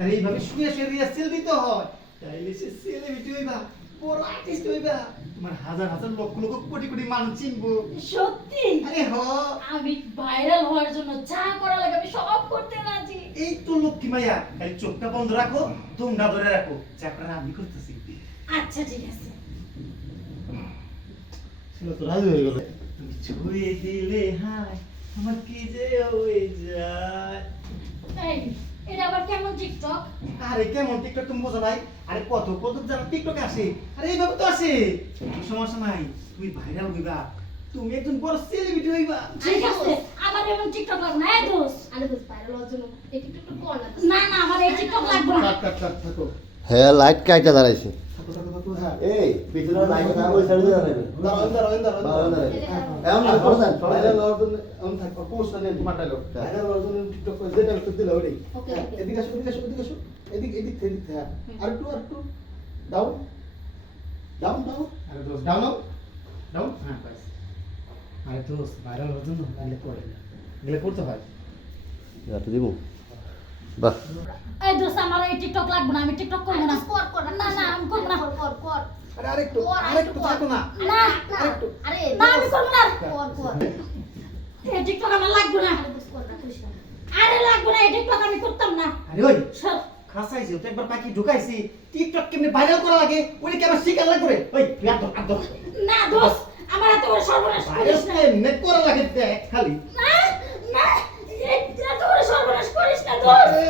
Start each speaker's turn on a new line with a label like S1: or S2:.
S1: আর এইভাবে শুয়ে শুয়ে রিয়া সেলফি হয়। তাইলে সে সেলিব্রিটি হইবা বড় আর্টিস্ট হইবা। তোমার হাজার হাজার লক্ষ লক্ষ কোটি কোটি মানুষ চিনবো।
S2: সত্যি?
S1: আরে হ।
S2: আমি ভাইরাল হওয়ার জন্য যা করা লাগে আমি সব করতে রাজি।
S1: এই তো লক্ষ্মী মাইয়া খালি চোখটা বন্ধ রাখো তোমরা ধরে রাখো। চাকরা আমি করতেছি।
S2: আচ্ছা ঠিক আছে।
S3: ছেলে তো রাজি হয়ে গেল।
S1: তুমি ছুঁয়ে দিলে হায় আমার কি যে হয়ে যায়
S2: এই এটা আবার কেমন টিকটক
S1: আরে কেমন টিকটক তুমি বোঝো নাই? আরে কত কত যারা টিকটক আসে। আরে এইভাবে তো আসে। সমস্যা নাই। তুমি ভাইরাল হইবা। তুমি একজন বড় সেলিব্রিটি হইবা।
S2: ঠিক আছে? আমার এমন টিকটক লাগবে না
S4: আরে ভাইরাল হওয়ার জন্য এই টিকটক কর না।
S2: না না আমার এই টিকটক লাগবে না।
S3: থাকো
S5: হ্যাঁ লাইট কাইটা দাঁড়াইছে
S3: থাকো থাকো থাকো। হ্যাঁ
S5: light
S3: down down down
S1: down down হ্যাঁ আরে ভাইরাল হওয়ার জন্য করতে হয়।
S5: দিব। বাহ।
S2: এই দোষ আমার এই টিকটক লাগবে না আমি টিকটক করব না। না না আমি করব না।
S4: কর কর কর।
S1: আরে আরেকটু আরেকটু থাকো না।
S2: না
S1: আরেকটু।
S4: আরে
S2: না আমি করব না।
S4: কর কর।
S2: আমার লাগবে না।
S4: আরে
S2: লাগবে না টিকটক আমি করতাম না।
S1: আরে ওই।
S2: সর।
S1: খাসাইছি তো একবার পাখি ঢুকাইছি। টিকটক কেমনে ভাইরাল করা লাগে ওই কি আমার শিকার লাগবে ওই তুই
S2: না দোষ আমার এত বড় সর্বনাশ করিস না।
S1: করা লাগে দেখ খালি।
S2: না না এত বড় সর্বনাশ করিস না দোষ
S1: এ,